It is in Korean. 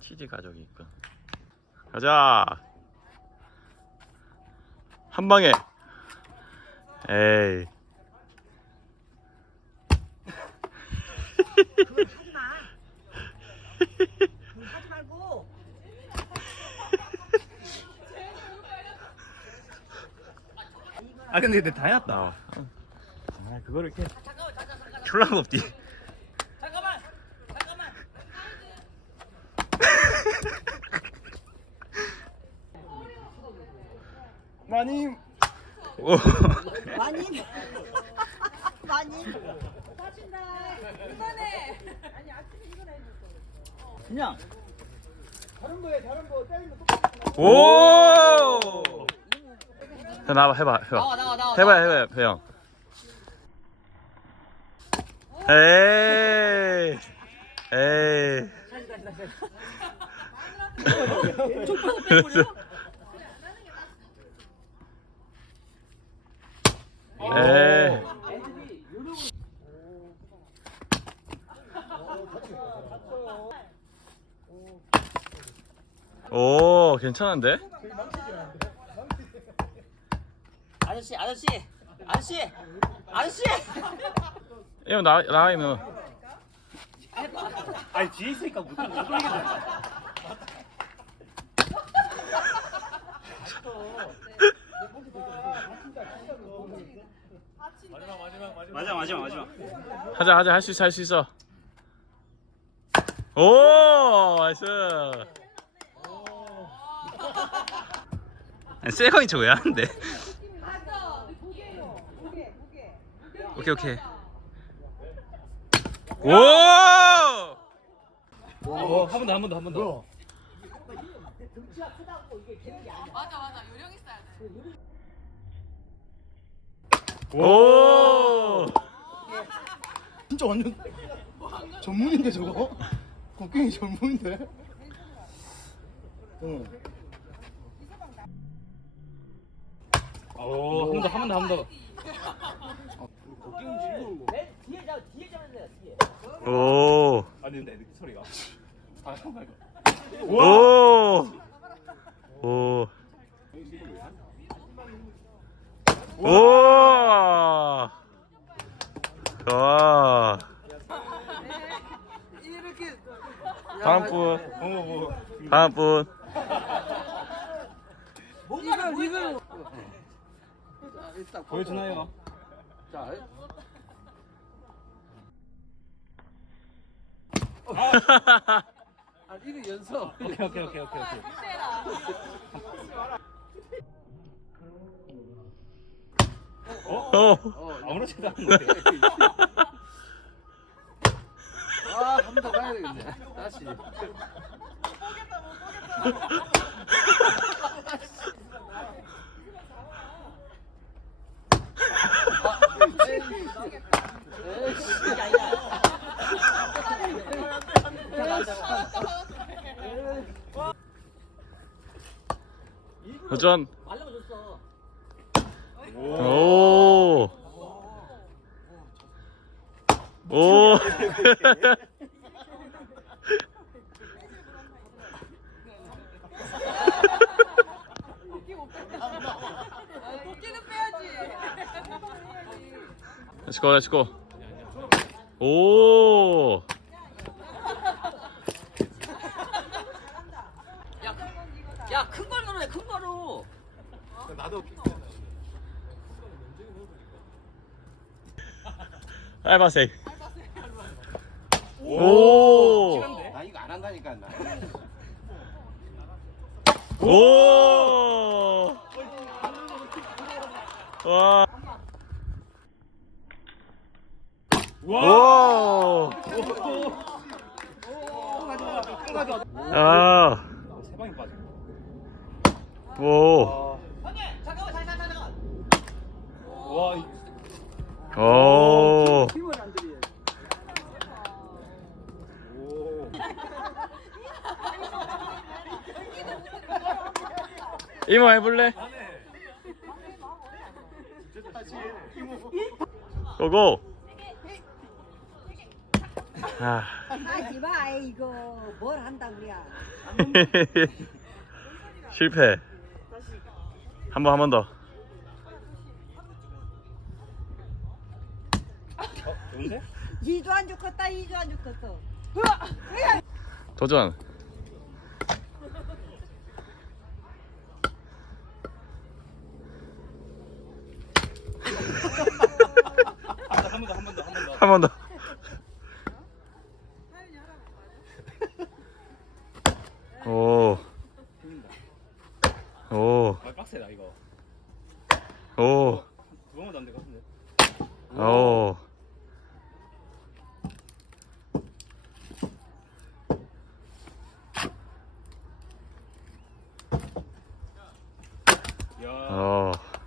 치즈 가족이 있군. 가자. 한 방에. 에이. 그걸 하지 마. 그거 하지 말고. 아 근데 다 해놨다. 아 그거를 이렇게 잠깐만. 졸라가 없디. 잠깐만. 마님. 오. 많이. 많이. 그냥 오. 자 나와 해봐. 해봐 형. 에이. 에이. 오 괜찮은데? 아저씨. 이거 나가면 아니 뒤에 있으니까 못 돌리겠네. 마지막. 하자 할 수 있어. 오 나이스. 아니 세컨이 저거 왜 하는데? 오케이. 오! 한 번 더. 맞아 요령 있어야 돼. 오! 진짜 완전 전문인데 저거? 곡괭이 전문인데? 응. 한 번 더. 뒤에 잡으세요. 뒤에. 오! 아니 근데 소리가. 오! 오! 오! 좋아. 다음 분. 이걸 보여주나요? 이거 연습. 오케이. 아무렇지도 않은데. 한 번 더 가야 되겠네. 다시. 도전. 말라고 줬어. 오! 오! 도끼는 빼야지. Let's go. 오! 야, 큰 걸로 해. 큰 거로. 나도 알바생. 오! 나 이거 안 한다니까 나. 오! 와! 와! 아! 세 방이 빠져. 오! 형님, 잠깐만. 와. 오! 힘을 안 들이. 이모 해볼래? 고고! 아. 하지 마 이거 뭘 한다고야. 실패. 한 번 더. 좋은데? 2주 안 죽겠다 2주 안 죽겠어. 도전. 한 번 더. 한 번 더. 오. 오. 아, 빡세다 이거. 오. 두 번만 더안 될 것 같은데. 오.